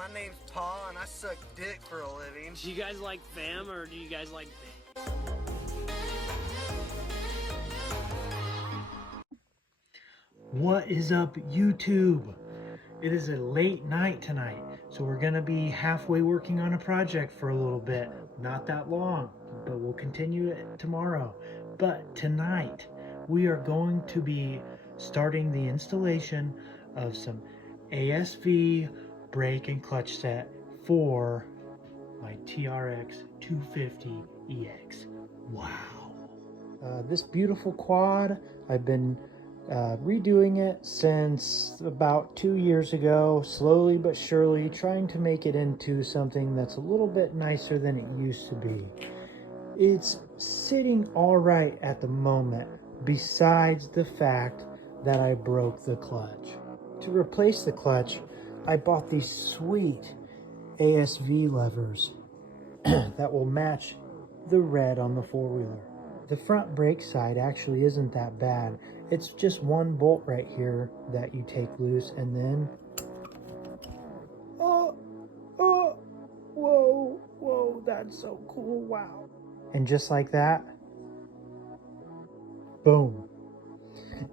My name's Paul, and I suck dick for a living. Do you guys like fam, or do you guys like band? What is up, YouTube? It is a late night tonight, so we're gonna be halfway working on a project for a little bit. Not that long, but we'll continue it tomorrow. But tonight, we are going to be starting the installation of some ASV brake and clutch set for my TRX 250EX. Wow. This beautiful quad, I've been redoing it since about 2 years ago, slowly but surely trying to make it into something that's a little bit nicer than it used to be. It's sitting all right at the moment, besides the fact that I broke the clutch. To replace the clutch, I bought these sweet ASV levers that will match the red on the four-wheeler. The front brake side actually isn't that bad. It's just one bolt right here that you take loose, and then whoa, that's so cool, wow. And just like that, boom.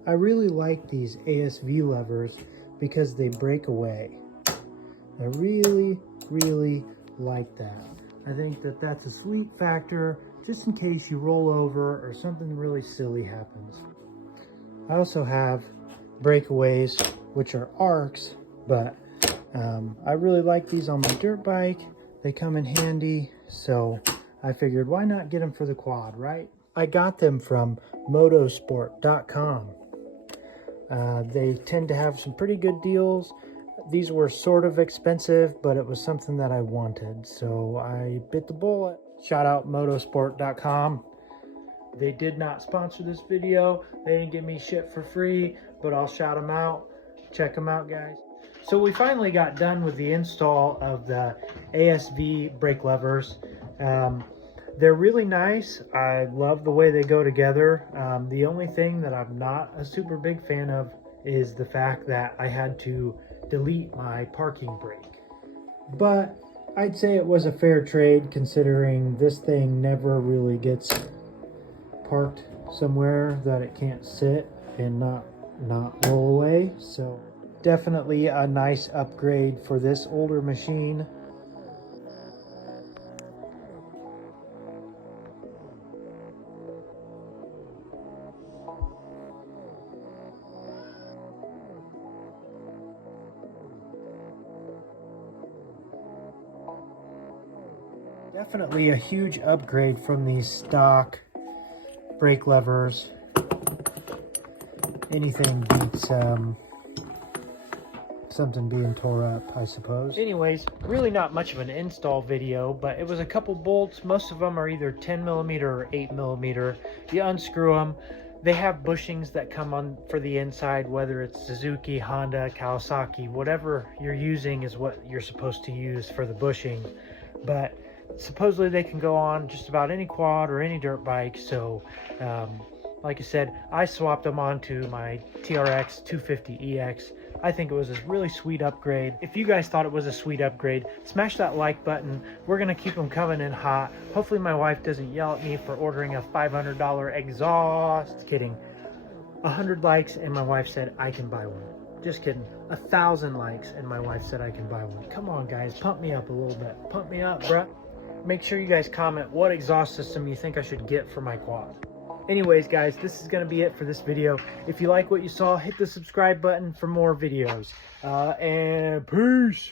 I really like these ASV levers because they break away. I really like that. I think that that's a sweet factor just in case you roll over or something really silly happens. I also have breakaways, which are arcs, but I really like these on my dirt bike. They come in handy, so I figured why not get them for the quad, right? I got them from motosport.com. They tend to have some pretty good deals. These were sort of expensive, but it was something that I wanted, so I bit the bullet. Shout out motosport.com. They did not sponsor this video. They didn't give me shit for free, but I'll shout them out. Check them out, guys. So we finally got done with the install of the ASV brake levers. They're really nice. I love the way they go together. The only thing that I'm not a super big fan of is the fact that I had to delete my parking brake. But I'd say it was a fair trade, considering this thing never really gets parked somewhere that it can't sit and not roll away. So definitely a nice upgrade for this older machine. Definitely a huge upgrade from these stock brake levers. Anything beats something being tore up, I suppose. Anyways, really not much of an install video, but it was a couple bolts. Most of them are either 10mm or 8mm. You unscrew them. They have bushings that come on for the inside, whether it's Suzuki, Honda, Kawasaki, whatever you're using is what you're supposed to use for the bushing. But supposedly they can go on just about any quad or any dirt bike. So like I said, I swapped them onto my TRX 250EX. I think it was a really sweet upgrade. If you guys thought it was a sweet upgrade, smash that like button. We're gonna keep them coming in hot. Hopefully my wife doesn't yell at me for ordering a $500 exhaust. Kidding. 100 likes and my wife said I can buy one. Just kidding. 1,000 likes and my wife said I can buy one. Come on, guys, pump me up a little bit. Pump me up, bruh. Make sure you guys comment what exhaust system you think I should get for my quad. Anyways, guys, this is going to be it for this video. If you like what you saw, hit the subscribe button for more videos. And peace!